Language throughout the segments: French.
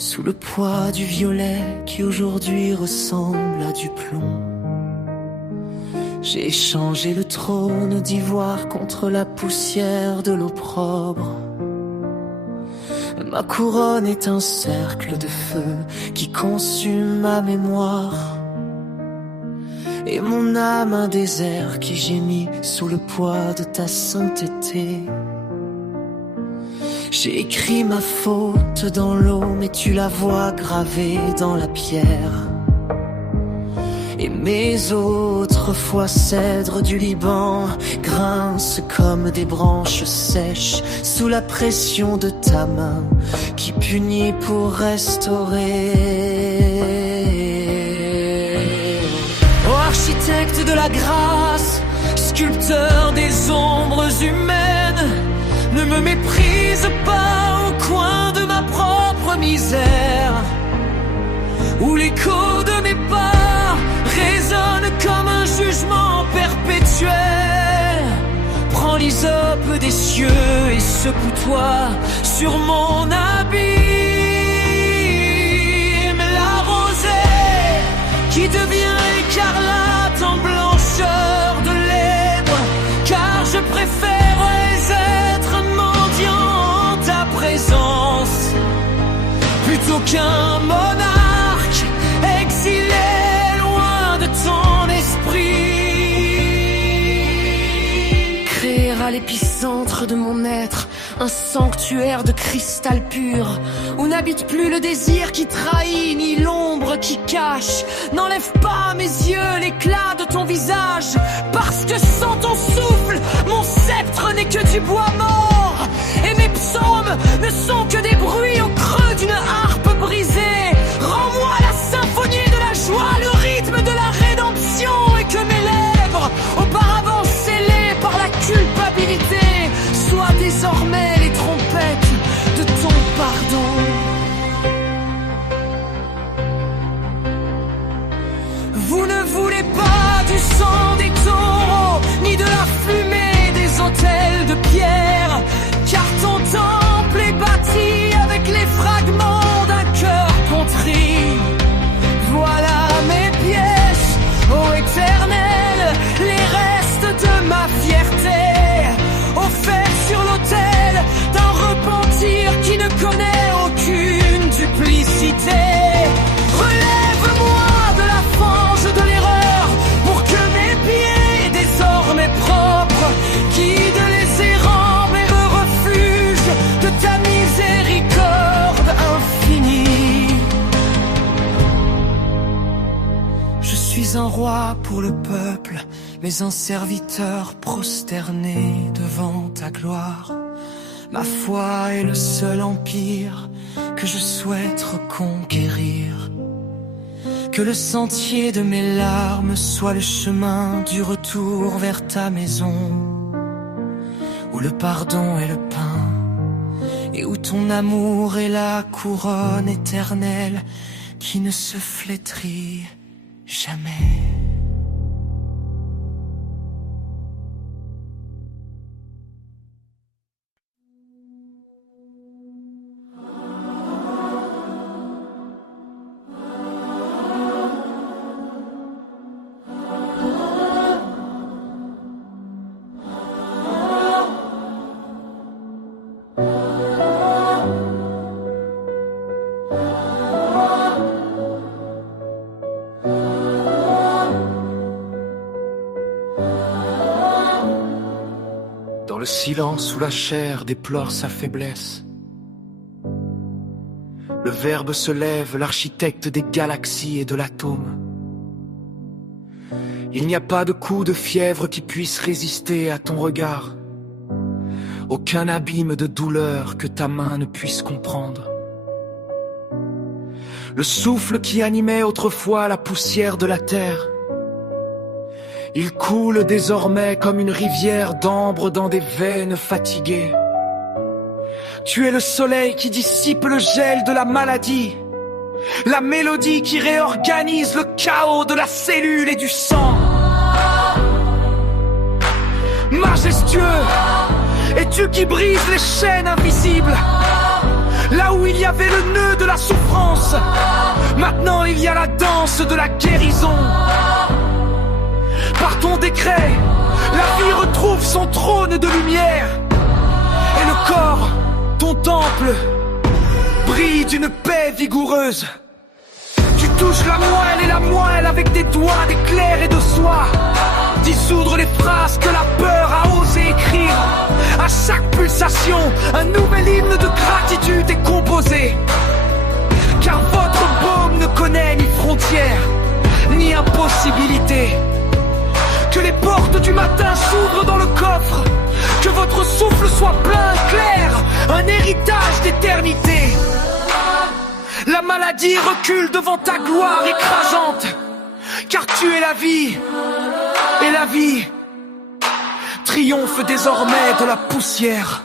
sous le poids du violet qui aujourd'hui ressemble à du plomb. J'ai échangé le trône d'ivoire contre la poussière de l'opprobre. Ma couronne est un cercle de feu qui consume ma mémoire, et mon âme un désert qui gémit sous le poids de ta sainteté. J'ai écrit ma faute dans l'eau, mais tu la vois gravée dans la pierre. Et mes autres fois cèdres du Liban grincent comme des branches sèches sous la pression de ta main qui punit pour restaurer. Ô architecte de la grâce, sculpteur des ombres humaines, ne me méprise pas au coin de ma propre misère, où l'écho de mes pas résonne comme un jugement perpétuel. Prends l'hysope des cieux et secoue-toi sur mon abîme. La rosée qui devient écarlate en blancheur de lèvres, car je préfère être mendiant en ta présence plutôt qu'un monarque exilé loin de ton esprit. Créer à l'épicentre de mon être un sanctuaire de cristal pur, où n'habite plus le désir qui trahit, ni l'ombre qui cache. N'enlève pas à mes yeux l'éclat de ton visage, parce que sans ton souffle, mon sceptre n'est que du bois mort, et mes psaumes ne sont que des bruits au creux d'une harpe brisée. Rends-moi la symphonie de la joie, le rythme de la rédemption, et que mes lèvres, auparavant scellées par la culpabilité, soient désormais les trompettes de ton pardon. Vous ne voulez pas du sang des taureaux, ni de la fumée des autels de pierre, car ton temple est bâti avec les fragments d'un cœur contrit. Voilà mes pièces, ô Éternel, les restes de ma fierté, offerts sur l'autel d'un repentir qui ne connaît aucune duplicité. Relève-moi de la fange de l'erreur, pour que mes pieds, désormais propres, guident les errants vers le refuge de ta miséricorde infinie. Je suis un roi pour le peuple, mais un serviteur prosterné devant ta gloire. Ma foi est le seul empire que je souhaite reconquérir. Que le sentier de mes larmes soit le chemin du retour vers ta maison, où le pardon est le pain, et où ton amour est la couronne éternelle qui ne se flétrit jamais. Le silence où la chair déplore sa faiblesse. Le Verbe se lève, l'architecte des galaxies et de l'atome. Il n'y a pas de coup de fièvre qui puisse résister à ton regard. Aucun abîme de douleur que ta main ne puisse comprendre. Le souffle qui animait autrefois la poussière de la terre, il coule désormais comme une rivière d'ambre dans des veines fatiguées. Tu es le soleil qui dissipe le gel de la maladie, la mélodie qui réorganise le chaos de la cellule et du sang. Majestueux, es-tu qui brises les chaînes invisibles, Là où il y avait le nœud de la souffrance, maintenant il y a la danse de la guérison. Par ton décret, la vie retrouve son trône de lumière. Et le corps, ton temple, brille d'une paix vigoureuse. Tu touches la moelle et la moelle avec des doigts d'éclair et de soie. Dissoudre les phrases que la peur a osé écrire. À chaque pulsation, un nouvel hymne de gratitude est composé. Car votre baume ne connaît ni frontières, ni impossibilité. Que les portes du matin s'ouvrent dans le coffre. Que votre souffle soit plein, clair, un héritage d'éternité. La maladie recule devant ta gloire écrasante. Car tu es la vie. Et la vie triomphe désormais de la poussière.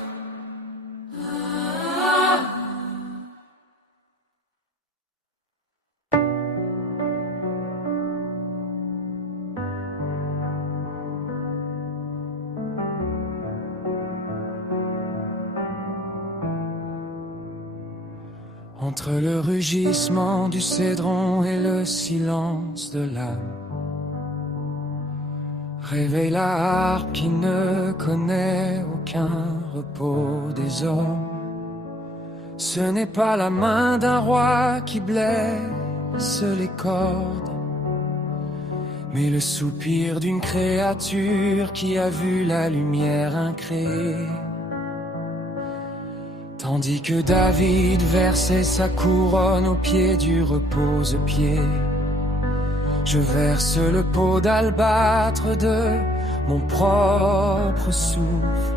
Entre le rugissement du cédron et le silence de l'âme, réveille la harpe qui ne connaît aucun repos des hommes. Ce n'est pas la main d'un roi qui blesse les cordes, mais le soupir d'une créature qui a vu la lumière incréée. Tandis que David versait sa couronne au pied du repose-pied, je verse le pot d'albâtre de mon propre souffle.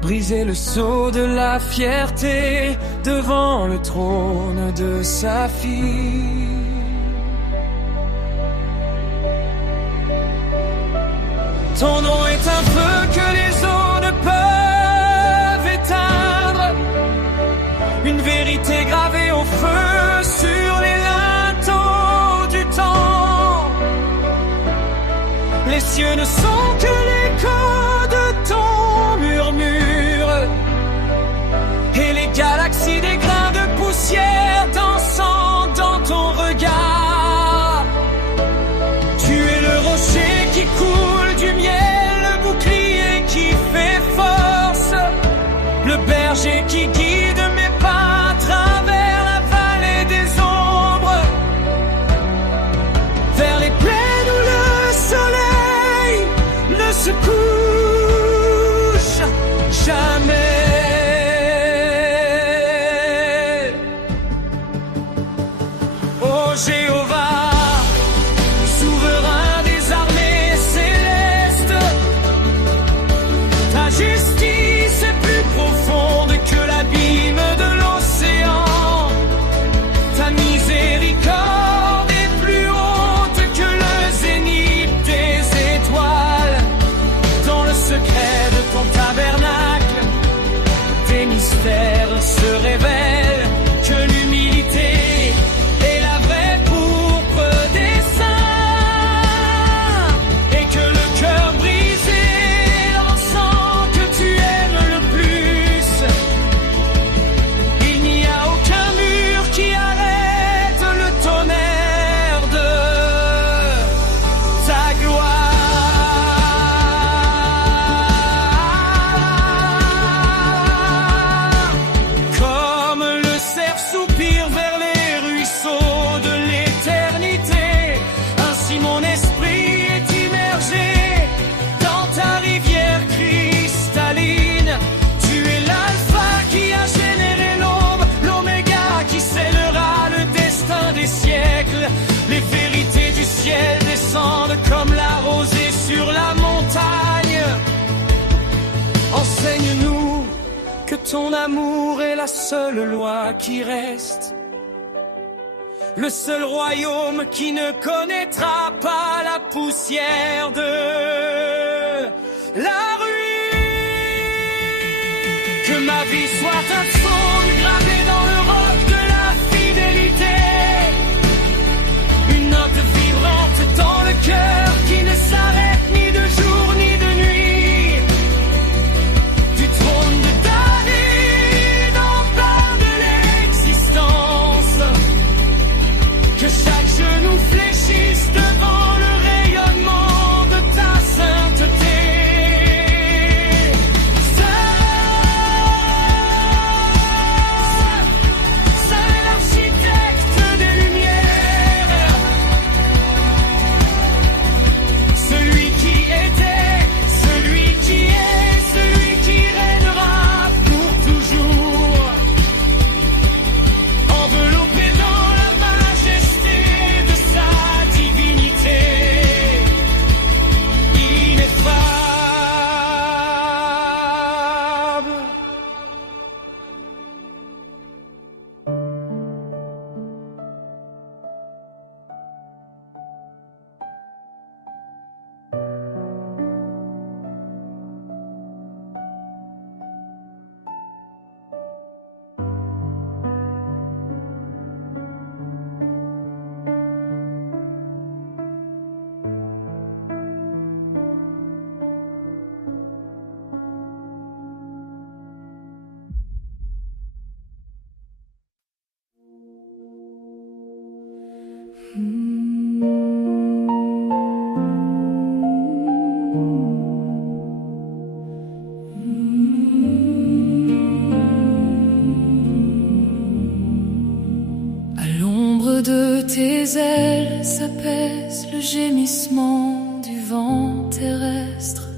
Briser le sceau de la fierté devant le trône de sa fille. Ton nom est un feu que les eaux ne peuvent éteindre, une vérité gravée au feu sur les linteaux du temps. Les cieux ne sont que l'écho de ton murmure, et les galaxies des grains de poussière dansant dans ton regard. Tu es le rocher qui coule du miel, le bouclier qui fait force, le berger qui guide mes pas à travers la vallée des ombres, vers les plaines où le soleil ne se couche jamais. Oh Jéhovah, souverain des armées célestes, ta justice est plus profonde que l'abîme de l'océan. Ta miséricorde est plus haute que le zénith des étoiles. Dans le secret de ton tabernacle, tes mystères se révèlent, que l'humilité est la vraie pourpre des saints, et que le cœur brisé est l'encens que tu aimes le plus. Il n'y a aucun mur qui arrête le tonnerre de ta gloire. Comme le cerf soupire vers les ruisseaux de l'éternité, ainsi mon esprit est immergé dans ta rivière cristalline. Tu es l'alpha qui a généré l'aube, l'oméga qui scellera le destin des siècles. Les vérités du ciel descendent comme la rosée sur la montagne. Enseigne-nous que ton amour est la seule loi qui reste, le seul royaume qui ne connaîtra pas la poussière de la ruine. Que ma vie soit un psaume gravé dans le roc de la fidélité, une note vibrante dans le cœur qui ne s'arrête ni de jour ni de nuit. Du trône de David en À l'ombre de tes ailes s'apaise le gémissement du vent terrestre,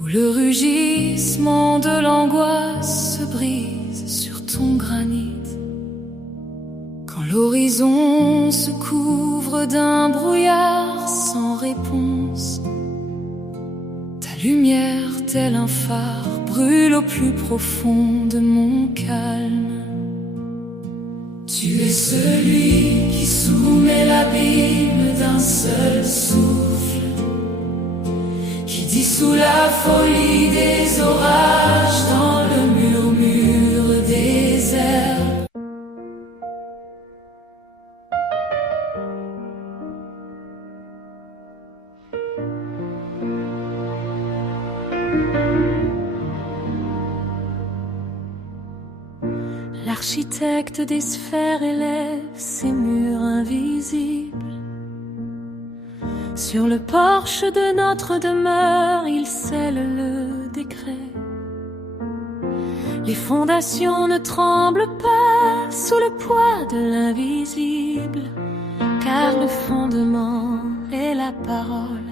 où le rugissement de l'angoisse se brise sur ton granit. Quand l'horizon se couvre d'un brouillard sans réponse, ta lumière, tel un phare, brûle au plus profond de mon calme. Tu es celui qui soumet l'abîme d'un seul souffle, qui dissout la folie des orages dans le murmure des airs. L'architecte des sphères élève ses murs invisibles. Sur le porche de notre demeure, il scelle le décret. Les fondations ne tremblent pas sous le poids de l'invisible, car le fondement est la parole,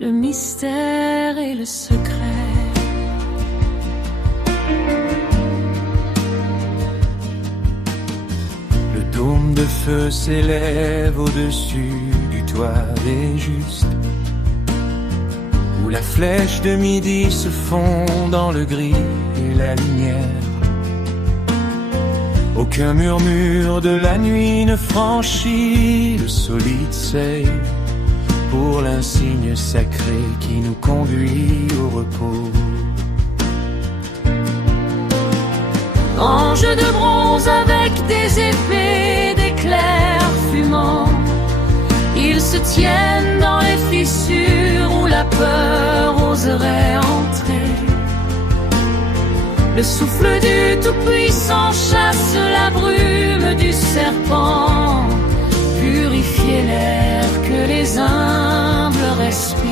le mystère et le secret. Le dôme de feu s'élève au-dessus du toit des justes, où la flèche de midi se fond dans le gris et la lumière. Aucun murmure de la nuit ne franchit le solide seuil pour l'insigne sacré qui nous conduit au repos. Anges de bronze avec des épées d'éclairs fumants, ils se tiennent dans les fissures où la peur oserait entrer. Le souffle du Tout-Puissant chasse la brume du serpent, purifier l'air que les humbles respirent.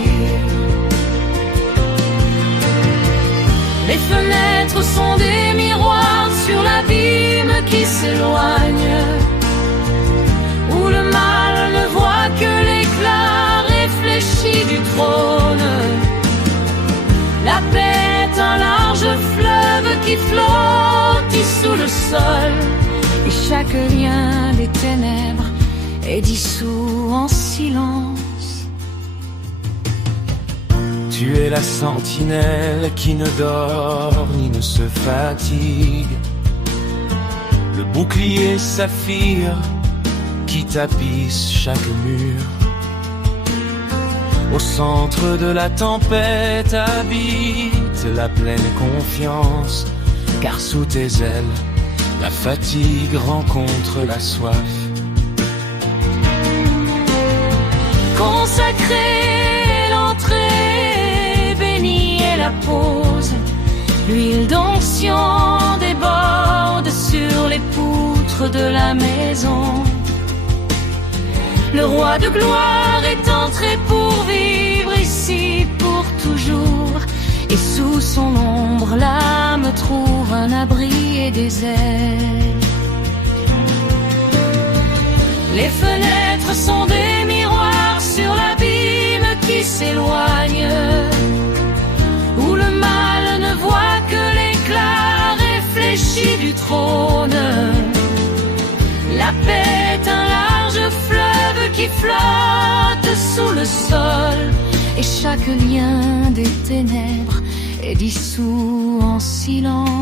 Les fenêtres sont des miroirs sur l'abîme qui s'éloigne, où le mal ne voit que l'éclat réfléchi du trône. La paix est un large fleuve qui flotte sous le sol, et chaque lien des ténèbres est dissous en silence. Tu es la sentinelle qui ne dort ni ne se fatigue, le bouclier saphir qui tapisse chaque mur. Au centre de la tempête habite la pleine confiance, car sous tes ailes, la fatigue rencontre la soif. Consacrée l'entrée, bénie est la pause, l'huile d'onction déborde sur les poutres de la maison. Le roi de gloire est entré pour vivre ici pour toujours, et sous son ombre l'âme trouve un abri et des ailes. Les fenêtres sont des miroirs sur l'abîme qui s'éloigne, où le mal ne voit que l'éclat réfléchi du trône. La paix est un large fleuve qui flotte sous le sol, et chaque lien des ténèbres est dissous en silence.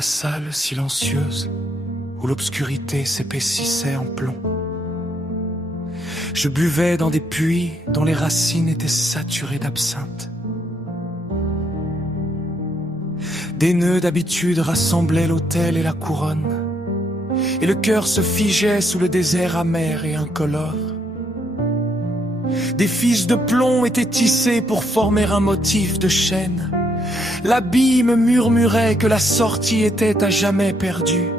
la salle silencieuse où l'obscurité s'épaississait en plomb. Je buvais dans des puits dont les racines étaient saturées d'absinthe. Des nœuds d'habitude rassemblaient l'autel et la couronne, et le cœur se figeait sous le désert amer et incolore. Des fiches de plomb étaient tissées pour former un motif de chêne. L'abîme murmurait que la sortie était à jamais perdue.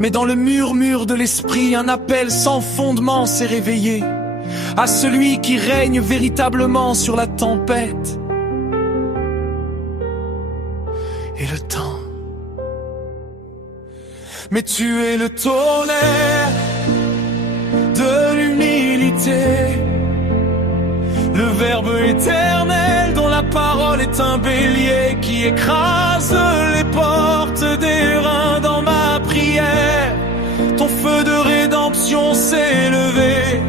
Mais dans le murmure de l'esprit, un appel sans fondement s'est réveillé à celui qui règne véritablement sur la tempête. Et le temps. Mais tu es le tonnerre de l'humilité, le verbe éternel dont la parole est un bélier qui écrase les portes des reins dans ma prière. Ton feu de rédemption s'est levé,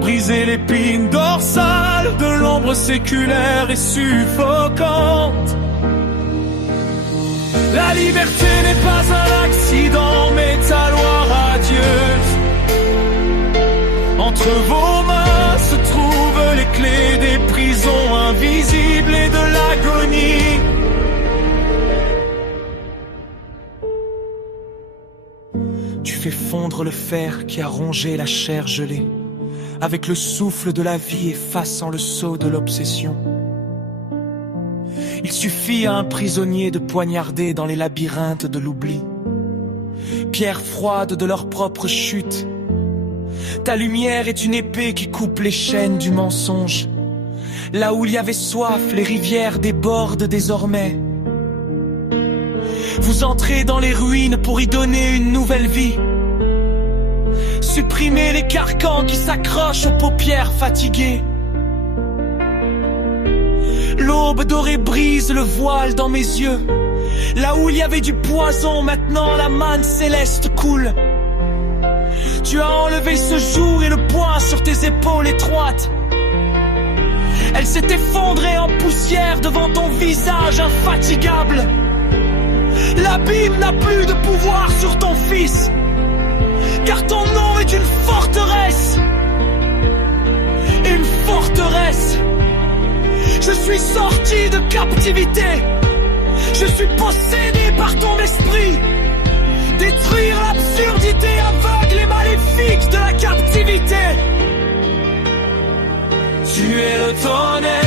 briser l'épine dorsale de l'ombre séculaire et suffocante. La liberté n'est pas un accident, mais ta loi radieuse. Entre vos mains se trouvent les clés des prisons invisibles et de l'agonie. Tu fais fondre le fer qui a rongé la chair gelée, avec le souffle de la vie effaçant le sceau de l'obsession. Il suffit à un prisonnier de poignarder dans les labyrinthes de l'oubli, pierres froides de leur propre chute. Ta lumière est une épée qui coupe les chaînes du mensonge. Là où il y avait soif, les rivières débordent désormais. Vous entrez dans les ruines pour y donner une nouvelle vie. Supprimez les carcans qui s'accrochent aux paupières fatiguées. L'aube dorée brise le voile dans mes yeux. Là où il y avait du poison, maintenant la manne céleste coule. Tu as enlevé ce joug et le poids sur tes épaules étroites. Elle s'est effondrée en poussière devant ton visage infatigable. L'abîme n'a plus de pouvoir sur ton fils, car ton nom est une forteresse. Une forteresse. Je suis sorti de captivité. Je suis possédé par ton esprit. Détruire l'absurdité aveugle et maléfique de la captivité. Tu es le tonnerre